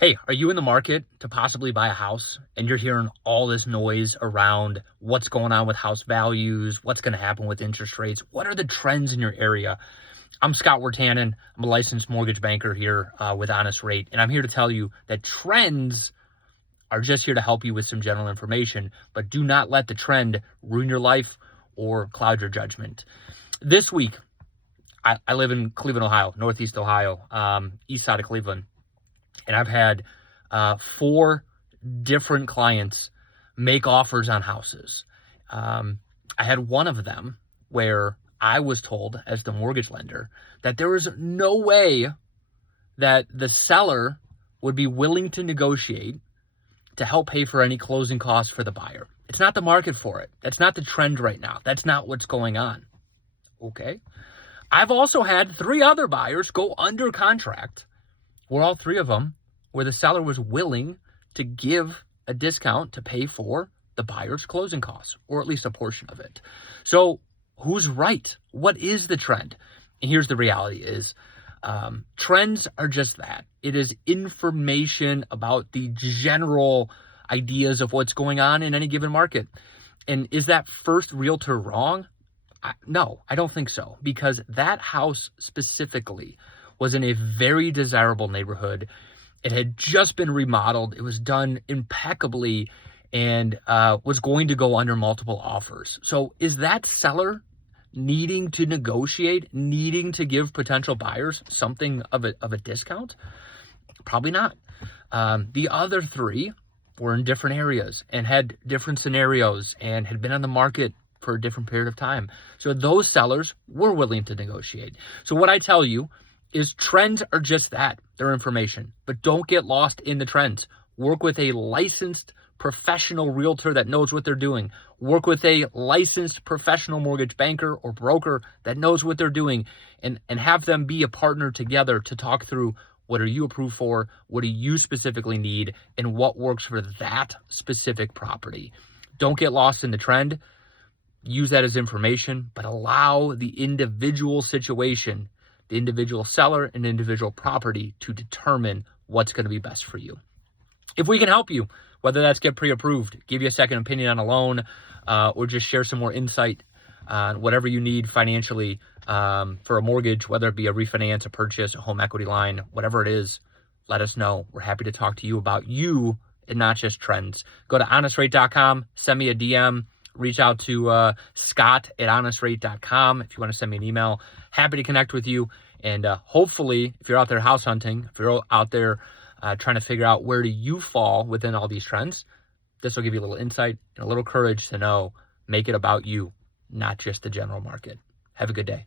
Hey, are you in the market to possibly buy a house and you're hearing all this noise around what's going on with house values, what's going to happen with interest rates? What are the trends in your area? I'm Scott Wirtanen. I'm a licensed mortgage banker here with Honest Rate, and I'm here to tell you that trends are just here to help you with some general information, but do not let the trend ruin your life or cloud your judgment. This week, I live in Cleveland, Ohio, Northeast Ohio, east side of Cleveland. And I've had 4 different clients make offers on houses. I had one of them where I was told as the mortgage lender that there was no way that the seller would be willing to negotiate to help pay for any closing costs for the buyer. It's not the market for it. That's not the trend right now. That's not what's going on. Okay. I've also had 3 other buyers go under contract where all 3 of them, where the seller was willing to give a discount to pay for the buyer's closing costs, or at least a portion of it. So who's right? What is the trend? And here's the reality is, trends are just that. It is information about the general ideas of what's going on in any given market. And is that first realtor wrong? No, I don't think so, because that house specifically was in a very desirable neighborhood. It had just been remodeled. It was done impeccably and was going to go under multiple offers. So is that seller needing to negotiate, needing to give potential buyers something of a discount? Probably not. The other 3 were in different areas and had different scenarios and had been on the market for a different period of time. So those sellers were willing to negotiate. So what I tell you is trends are just that. They're information, but don't get lost in the trends. Work with a licensed professional realtor that knows what they're doing. Work with a licensed professional mortgage banker or broker that knows what they're doing, and have them be a partner together to talk through what are you approved for, what do you specifically need, and what works for that specific property. Don't get lost in the trend. Use that as information, but allow the individual situation, the individual seller and individual property to determine what's going to be best for you. If we can help you, whether that's get pre-approved, give you a second opinion on a loan, or just share some more insight on whatever you need financially for a mortgage, whether it be a refinance, a purchase, a home equity line, whatever it is, let us know. We're happy to talk to you about you and not just trends. Go to honestrate.com, send me a DM. Reach out to scott@honestrate.com if you want to send me an email. Happy to connect with you. And hopefully, if you're out there house hunting, if you're out there trying to figure out where do you fall within all these trends, this will give you a little insight and a little courage to know, make it about you, not just the general market. Have a good day.